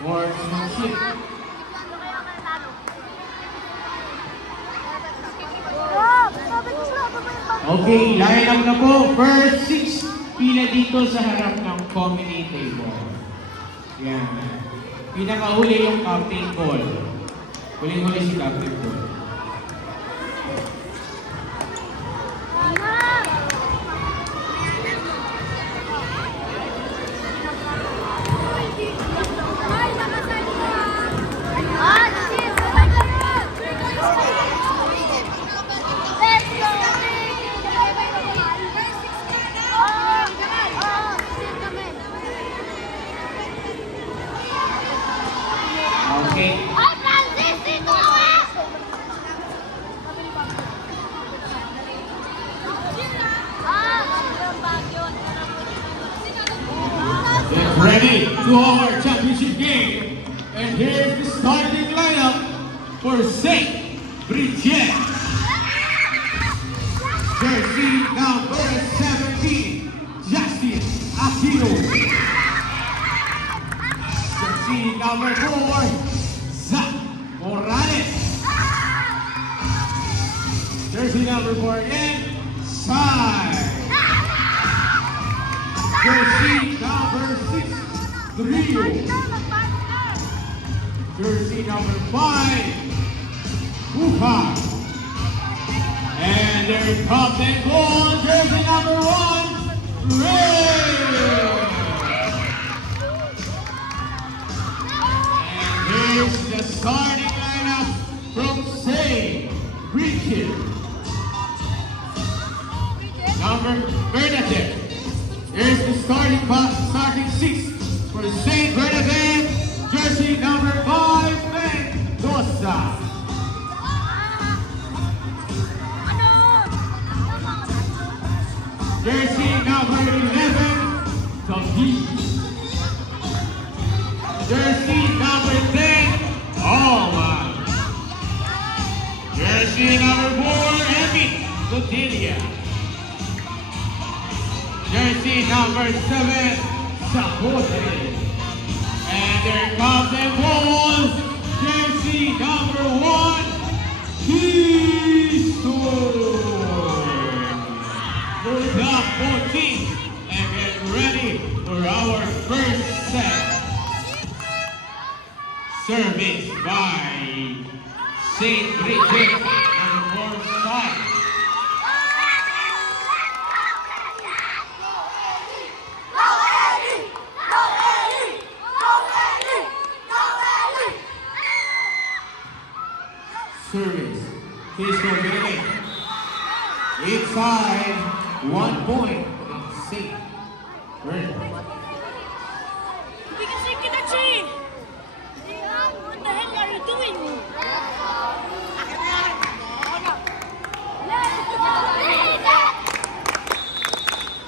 Sportsmanship. Okay, line up na po. First 6 pila dito sa harap ng comedy table. Yan. Pinakahuli yung Captain Paul. Huling-huli si Captain Paul. Okay. Get ready to our championship game. And here's the starting lineup for St. Bridget. Jersey number 17, Justin Aquino. Jersey number 4, Zach Morales. Jersey number 4 again, Sai. Jersey number 6, Trio. Jersey number 5, Wuhan. And their captain goal, jersey number 1, Ray. And here's the starting lineup from St. Bridget. Number Bernadette. Here's the starting 6 for St. Bernadette. Jersey number 5, Mendoza. Jersey number 11, David. Jersey number 10, Alma. Jersey number 4, Emmy Cotilia. Jersey number 7, Sahote. And their captain was jersey number 1, Keystone. Move up 14 and get ready for our first set. Service by St. Bridget on the fourth side. Service. Keystone winning. Each side, 1 point. St. Bridget. What the hell are you doing?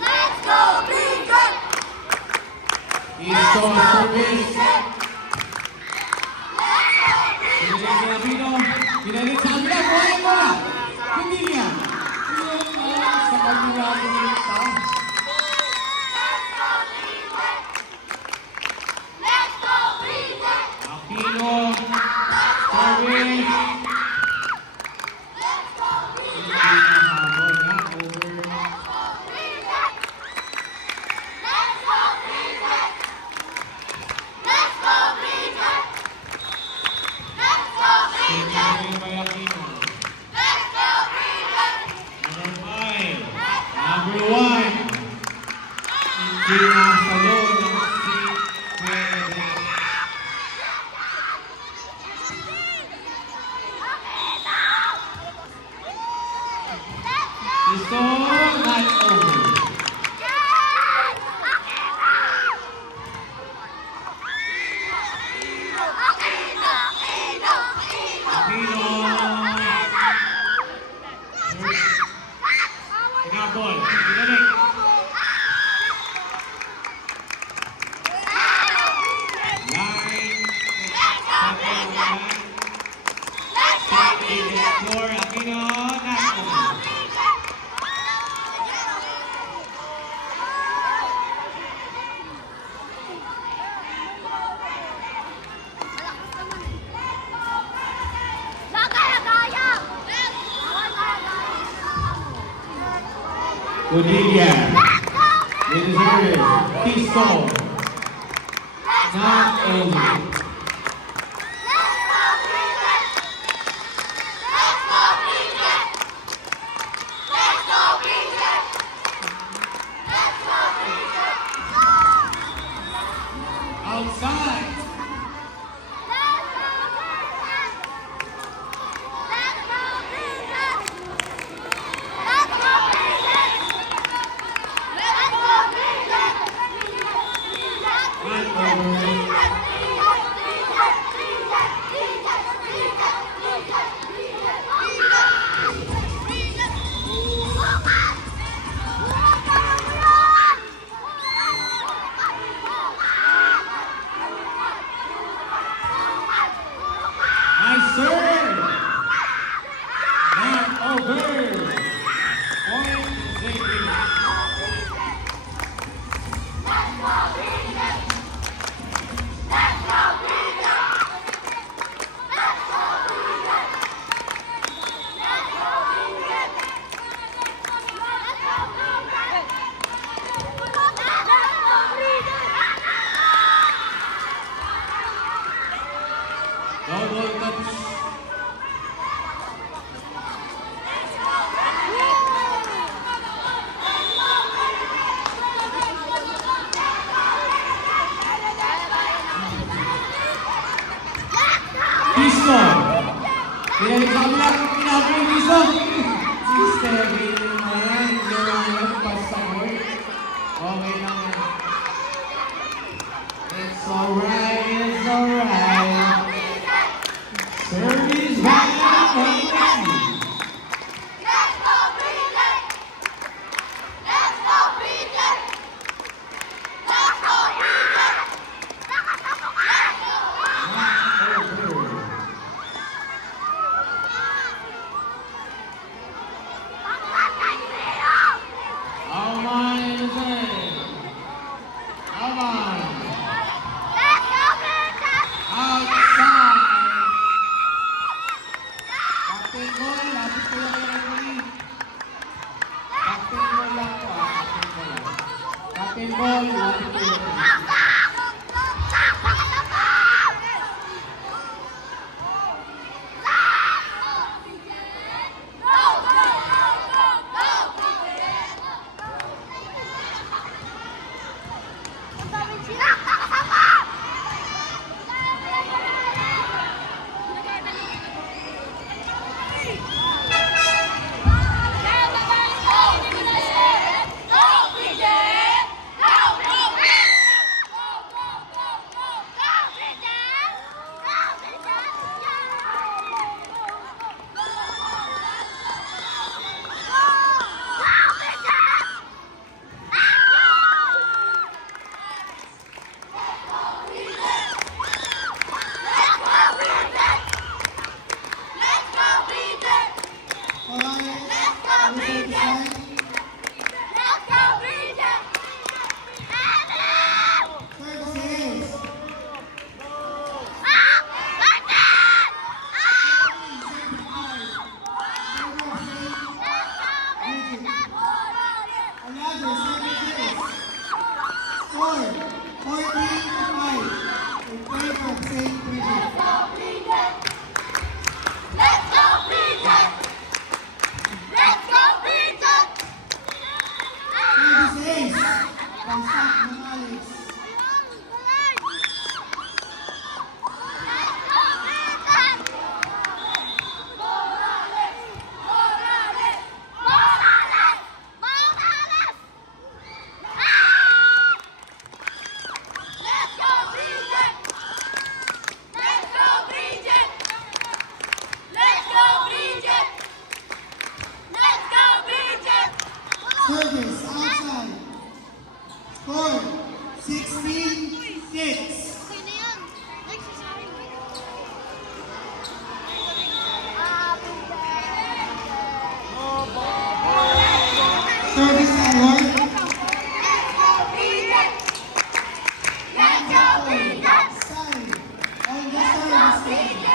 Let's go, Bridget! Keystone service. Pinalit sa kabila, buhay mo na! Hindi niya! Sa kabila pumunta. Aquino, service. Hindi na habol na, over. Sinabi by Aquino. Number 5, number 1. Hindi na salo ng St. Bridget. Ito, not over. Aquino. Pinabol. Pinalik. Codilia. With the service. Pistol. Not over. Outside. Nice serve. Not over. Point taken. Double touch. Piso. Pinalik sa kabila. Pinako yung piso. Si Stevie naman. Lumalagpas sa court. Okay lang yan. It's alright. It's alright. Service back up. Come on, Innocent. Come on. Outside. Captain Ball, lapit ko lang yung referee. Captain Ball lang po. Captain Ball, lapit ko yung referee. Service outside. Score 16-6. Service award. Side. On the service.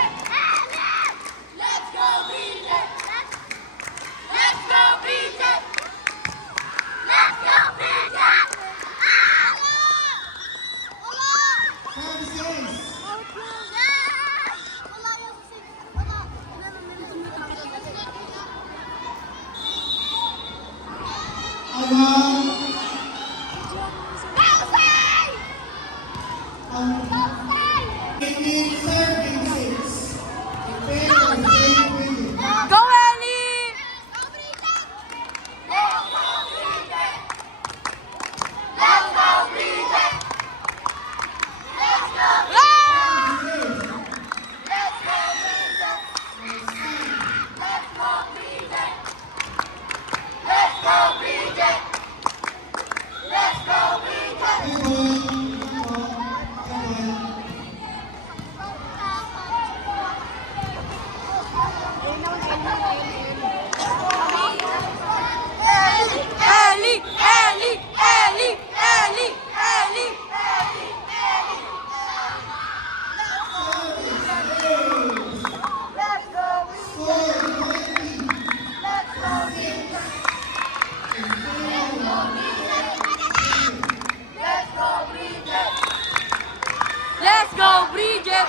Ellie! Ellie! Ellie! Ellie! Ellie! Let's go, Bridget!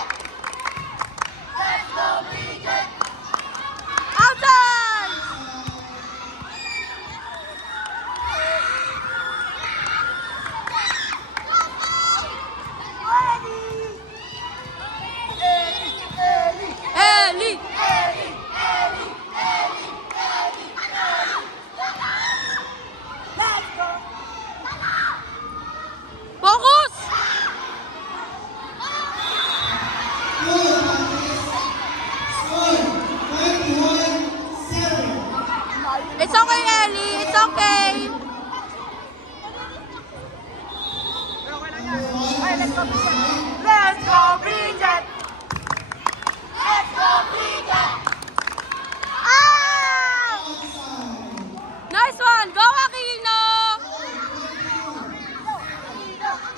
Outside! Ellie! Focus! It's okay, Ellie. It's okay. Let's go, Bridget! Let's go, Bridget! Ah! Nice one! Go, Aquino!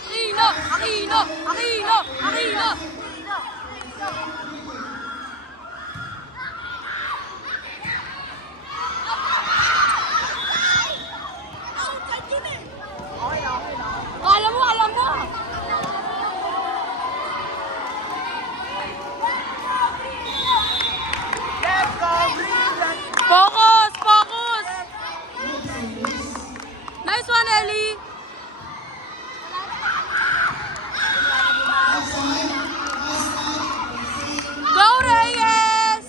Aquino! Aquino! Aquino! Alam mo, alam mo! Focus! Focus! Nice one, Ellie! Go, Reyes!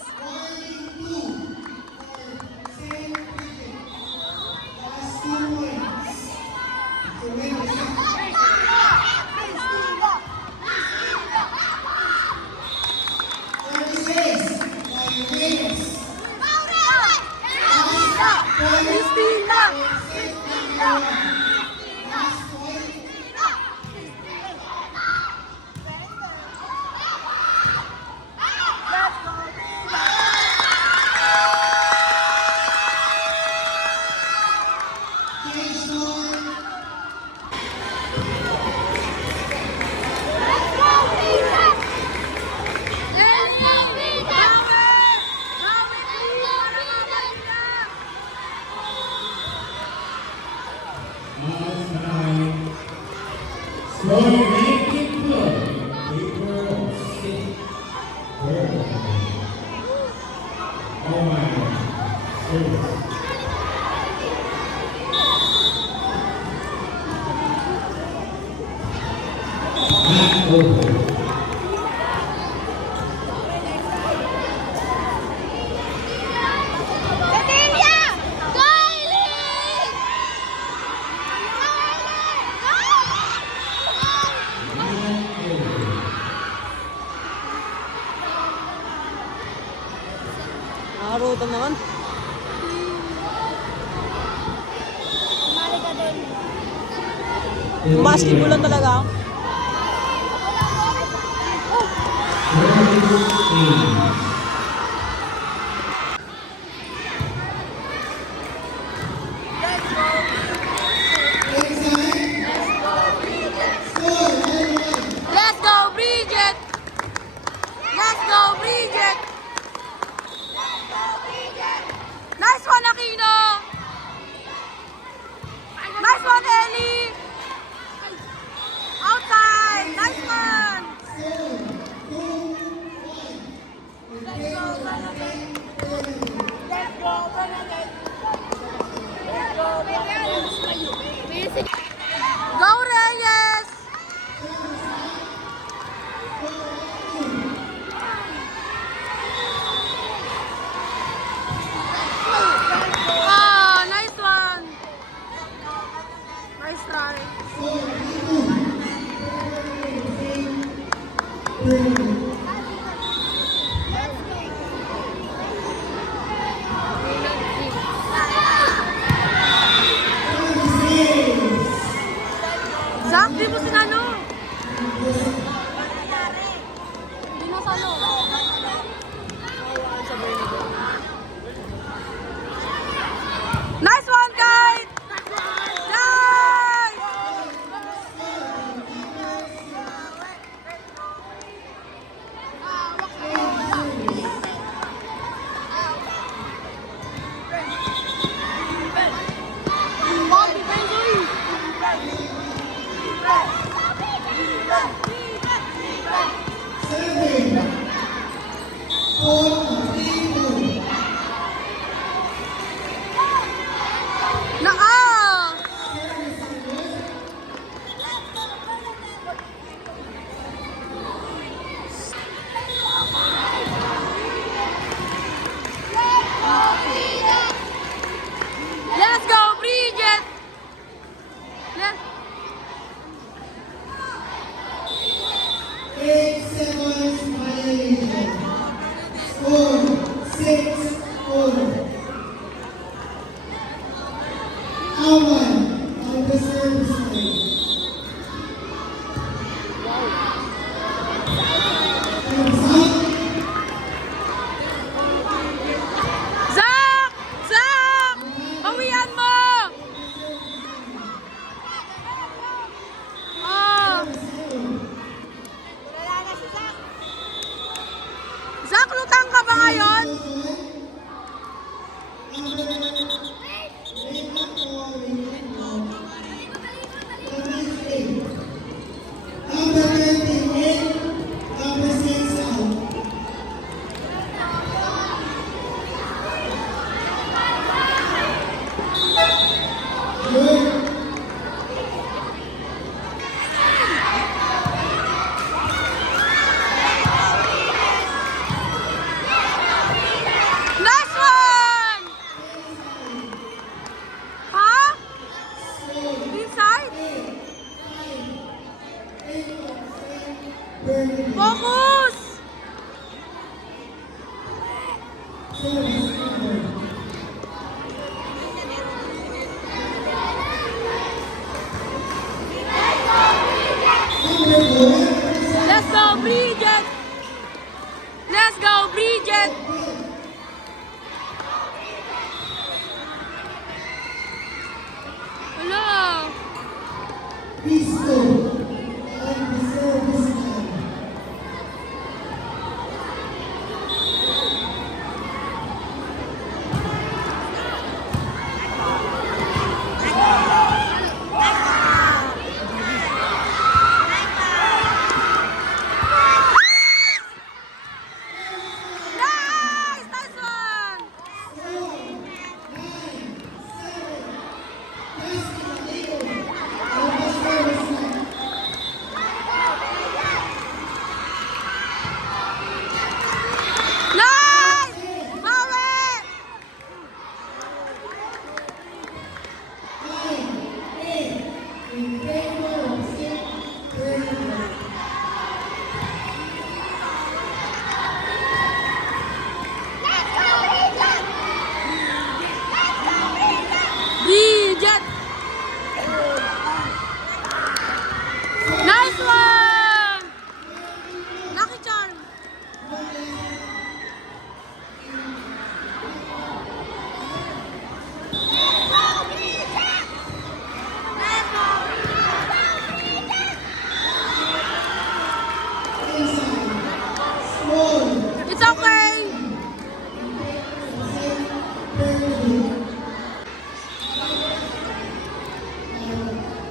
Nakarutan naman. Basketball lang talaga. Let's go, Bridget! Let's go, Bridget! Nice one, Aquino! Nice one, Ellie! Outside! Nice one! Let's go, Bernadette! Let's go, Bernadette! Let's go, Bernadette! Go, Reyes! Ah, nice one! Nice try. Zach, di mo sinano. Di mo sano. Nice one, guys! Nice! Serving. 4-3. Naka! Let's go, Bridget! Let's 8 seconds violation. Score 6-4. Awan on the service line. Zach! Zach! Bawian mo! Oh. Zach, lutang ka ba ngayon? Number 38, number 6 out. Good. Nice one! Ha? Inside? Focus! Let's go, Bridget! Let's go, Bridget! Hello! Pistol on the service line. Nice! Nice one! Nice! Bawi! Bridget! Nice one! Lucky charm! It's okay!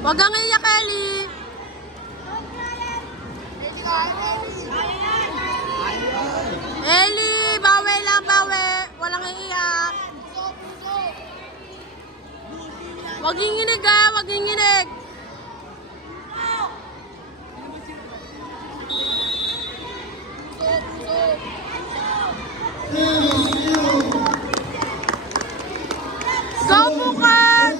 Wag kang iyak, Ellie! Ellie! Bawi lang, bawi! Walang iiyak! Wag inginig ha! Wag inginig! Go, Bukas!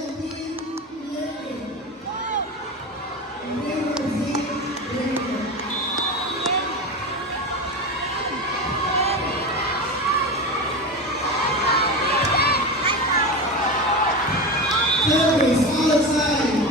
Service outside.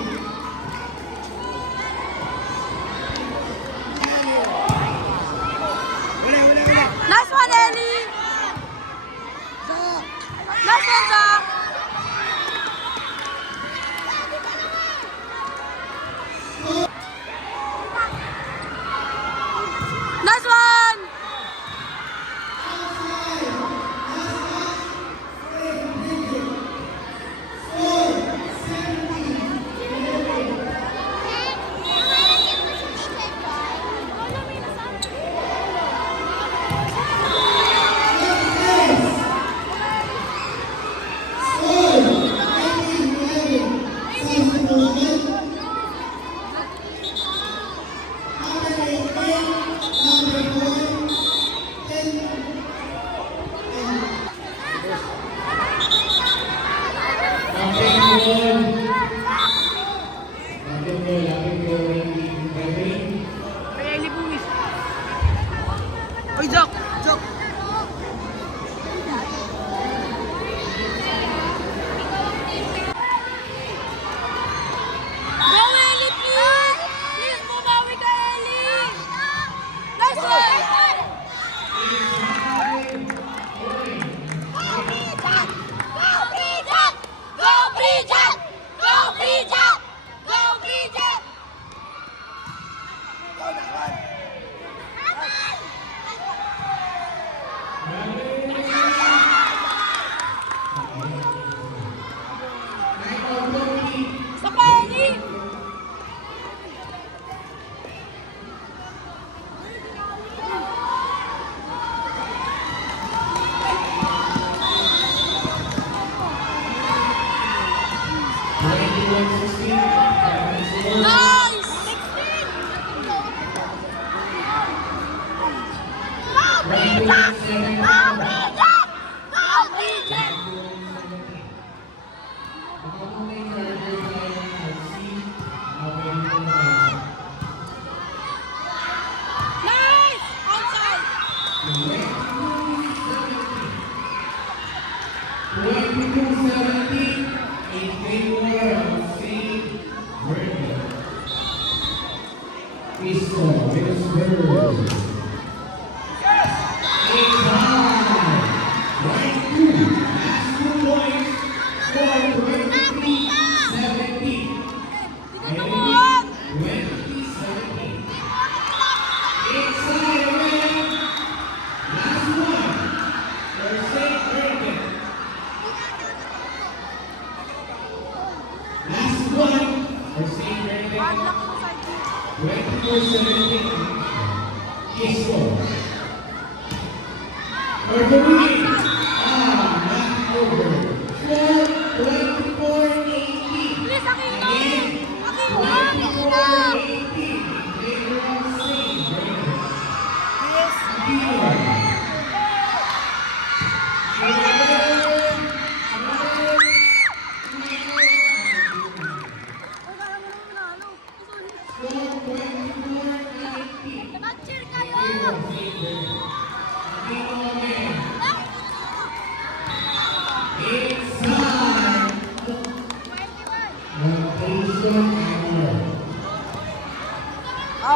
Medyo lapit ko yung referee. Kay Ellie Buwis. Oy, Jack! Jack! Go, Ellie, please! Please, bumawi ka, Ellie! Nice one! Nice! 16! Nice! Outside! 22-17 in favor of St. Bernard. Crystal Williamsburg. It's high. Right two. Last 2 points for 23-17. Tinutubuan! 20-17. It's high again. Last one for St. Bernard. Last one for St. Bad Bernard. luck sa side. 24-17. Kisco. For the win. Not over. Score 24-18. Please, Aquino! Again, Aquino! 24-18. In favor of St. Bernard. Aquino. Score 24-18. Mag-cheer kayo! Favor of St. Bernard. Aquino again. It's time. Rotation hour.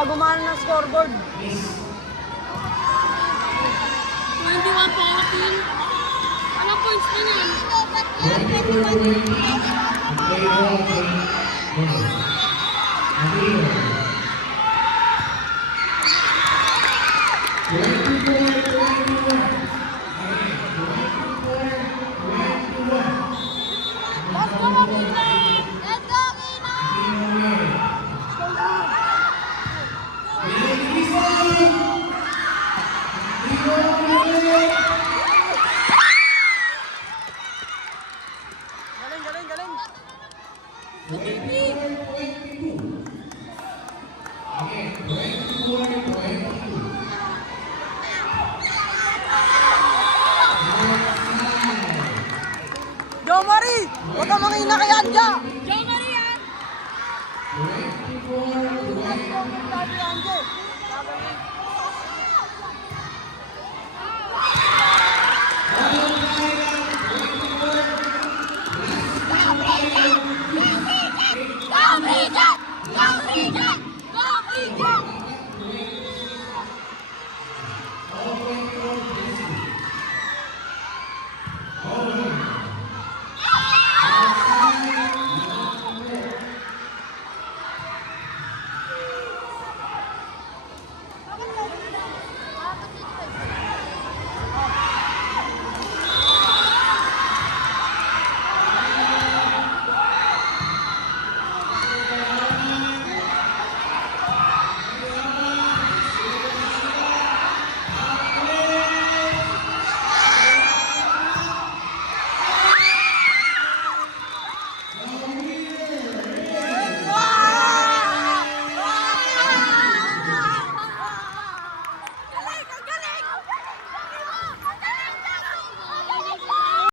Gumana ng scoreboard. Miss 21 po ako, team. Anong points na yan? 24-20. Favor of St. Bernard. Aquino. 24-21. Again, 24-21. Let's go, Aquino! Let's go, Aquino! Galing, galing, galing! Jo Marie! Huwag ka mangina kay Anja! Jo Marie, yan! Sabi Anja.